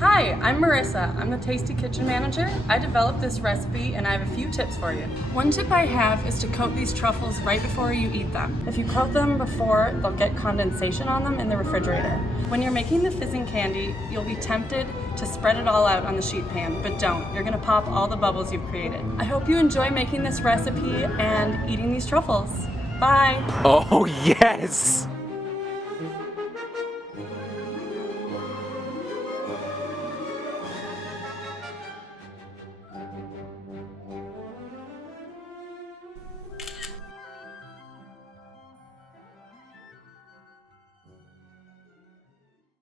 Hi, I'm Marissa. I'm the Tasty Kitchen Manager. I developed this recipe and I have a few tips for you. One tip I have is to coat these truffles right before you eat them. If you coat them before, they'll get condensation on them in the refrigerator. When you're making the fizzing candy, you'll be tempted to spread it all out on the sheet pan, but don't. You're gonna pop all the bubbles you've created. I hope you enjoy making this recipe and eating these truffles. Bye. Oh, yes!